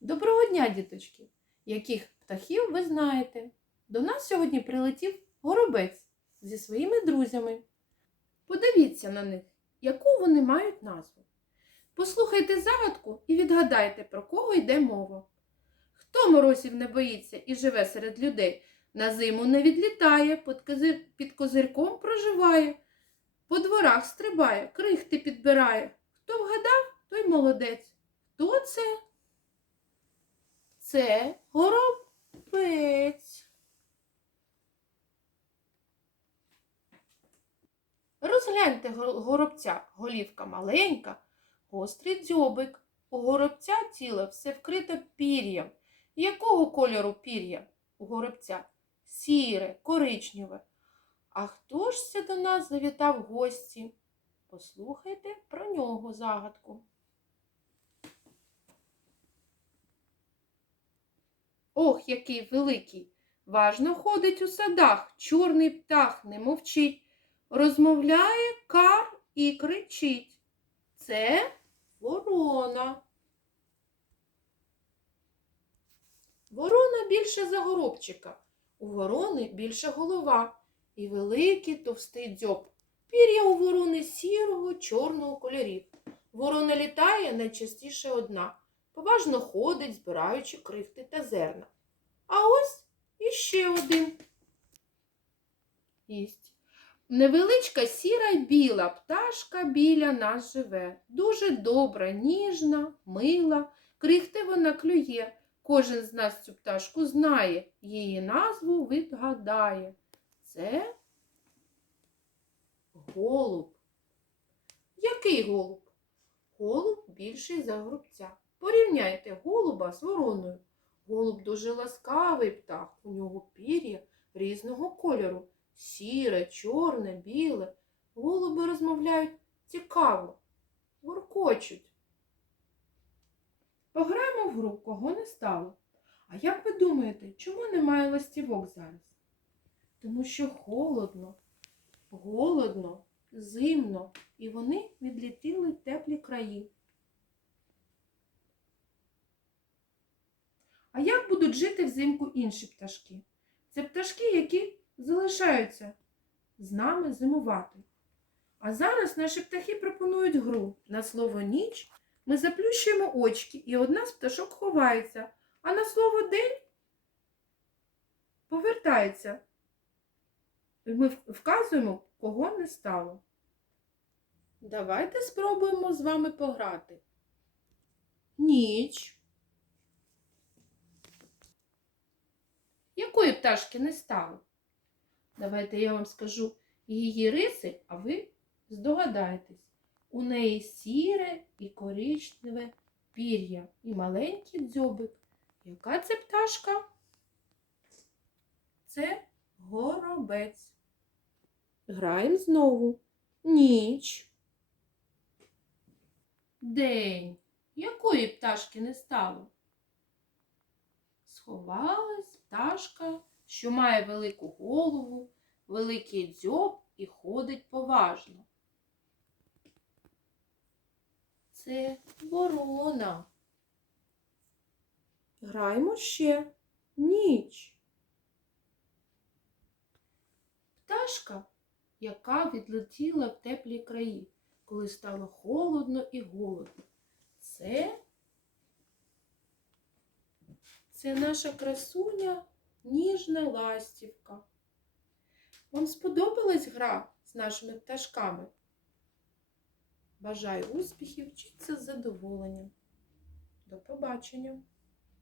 Доброго дня, діточки! Яких птахів ви знаєте? До нас сьогодні прилетів горобець зі своїми друзями. Подивіться на них, яку вони мають назву. Послухайте загадку і відгадайте, про кого йде мова. Хто морозів не боїться і живе серед людей, на зиму не відлітає, під, козирком проживає, по дворах стрибає, крихти підбирає. Хто вгадав, той молодець. Хто це? Це горобець. Розгляньте горобця, голівка маленька, гострий дзьобик. У горобця тіло все вкрите пір'ям. Якого кольору пір'я у горобця? Сіре, коричневе. А хто ж це до нас завітав гості? Послухайте про нього загадку. Ох, який великий! Важно ходить у садах, чорний птах не мовчить, розмовляє кар і кричить. Це ворона. Ворона більше за горобчика. У ворони більша голова і великий товстий дзьоб. Пір'я у ворони сірого, чорного кольорів. Ворона літає найчастіше одна. Поважно ходить, збираючи крихти та зерна. А ось іще один. Єсть. Невеличка сіра й біла пташка біля нас живе. Дуже добра, ніжна, мила, крихти вона клює. Кожен з нас цю пташку знає, її назву відгадає. Це голуб. Який голуб? Голуб більший за горобця. Порівняйте голуба з вороною. Голуб дуже ласкавий птах, у нього пір'я різного кольору сіре, чорне, біле. Голуби розмовляють цікаво, воркочуть. Пограємо в гру, кого не стало. А як ви думаєте, чому немає ластівок зараз? Тому що холодно, голодно, зимно, і вони відлетіли в теплі краї. А як будуть жити взимку інші пташки? Це пташки, які залишаються з нами зимувати. А зараз наші птахи пропонують гру. На слово ніч ми заплющуємо очки, і одна з пташок ховається, а на слово день повертається. І Ми вказуємо, кого не стало. Давайте спробуємо з вами пограти. Ніч. Якої пташки не стало? Давайте я вам скажу її риси, а ви здогадаєтесь. У неї сіре і коричневе пір'я і маленький дзьобик. Яка це пташка? Це горобець. Граємо знову. Ніч. День. Якої пташки не стало? Сховалась пташка, що має велику голову, великий дзьоб і ходить поважно. Це ворона. Граємо ще ніч. Пташка, яка відлетіла в теплі краї, коли стало холодно і голодно. Це це наша красуня ніжна ластівка. Вам сподобалась гра з нашими пташками? Бажаю успіхів, вчіться з задоволенням. До побачення!